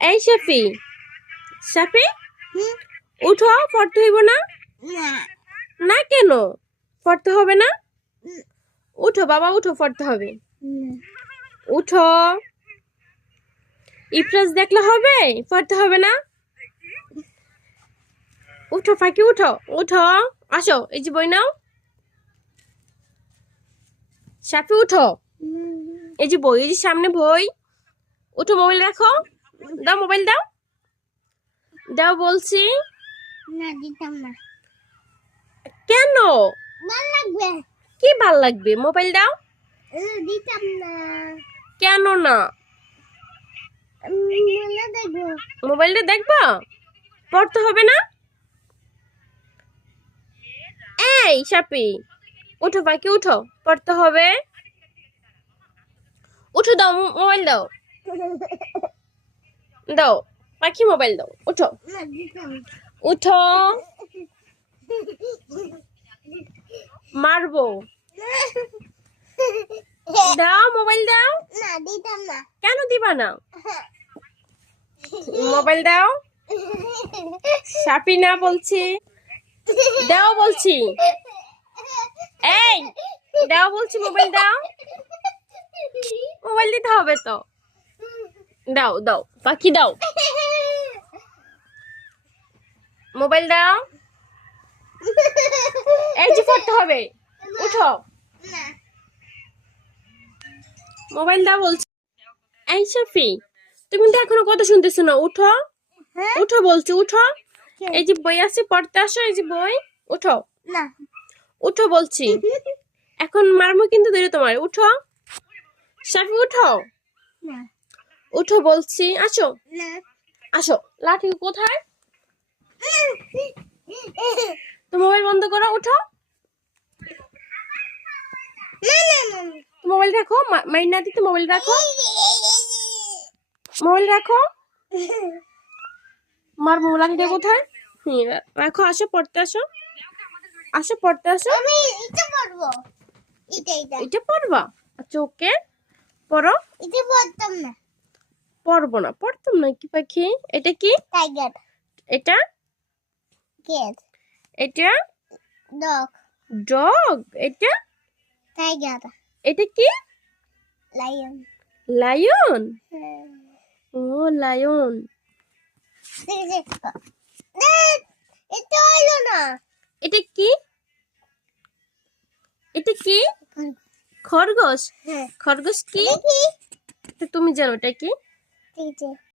এই সাফি, সাফি উঠো, পড়তে হইব না? না কেন পড়তে হবে না? উঠো বাবা, উঠো, পড়তে হবে। উঠো, ইফরাজ দেখলে হবে, পড়তে হবে না? উঠো ফাঁকি, উঠো উঠো, আসো, এই যে বই নাও। সাফি উঠো, এই যে বই, এই যে সামনে বই। উঠো, মোবাইল রাখো, দাও মোবাইল, দাও দাও বলছি। না দিতাম না। কেন? ভাল লাগবে। কি ভাল লাগবে? মোবাইল দাও। দিতাম না। কেন না? দেখবো। মোবাইলটা দেখবা, পড়তে হবে না? এই সাপি, উঠো পাখি, উঠো, পড়তে হবে। উঠো, দাও মোবাইল, দাও দাও পাখি, মোবাইল দাও, উঠো না দিতাম। উঠো, মারবো। দাও মোবাইল, দাও। না দিতাম না। কেন দিবা না? মোবাইল দাও। সাপি না বলছি, দাও বলছি। এই দাও বলছি, মোবাইল দাও। মোবাইল দিতে হবে তো, দাও দাও পাখি, দাও মোবাইল দাও। এই যে পড়তে হবে, উঠো, না। মোবাইল দাও বলছি। এই সাফি, তুমি তো এখনো কথা শুনতেছো না, উঠো উঠো বলছি, উঠো। এই যে বই আছে, পড়তে আসো, এই যে বই, উঠো না। উঠো বলছি। এখন মারমু কিন্তু ধরে তোমার, উঠো সাফি, উঠো না। উঠো বলছি, আসো না। আসো। লাঠি কোথায়? তো মোবাইল বন্ধ করো, উঠো। মোবাইল রাখো, মাইন না দিতে মোবাইল রাখো, মোবাইল রাখো। মার লাঠিটা কোথায়? রাখো, আসো পড়তে, আসো আসো পড়তে আসো। আমি এটা পড়বো। এটা এটা পড়বা? আচ্ছা ওকে, পড়ো। এটা পড়তাম না। পড়বো না, পড়তাম না কি পাখি? এটা কি? টাইগার। এটা ক্যাট। এটা ডগ। ডগ। এটা টাইগার। এটা কি? লায়ন। লায়ন। ও লায়ন। এটা হলো না। এটা কি? এটা কি? খরগোশ। হ্যাঁ। খরগোশ কি? কি? তুমি জানো এটা কি? এই যে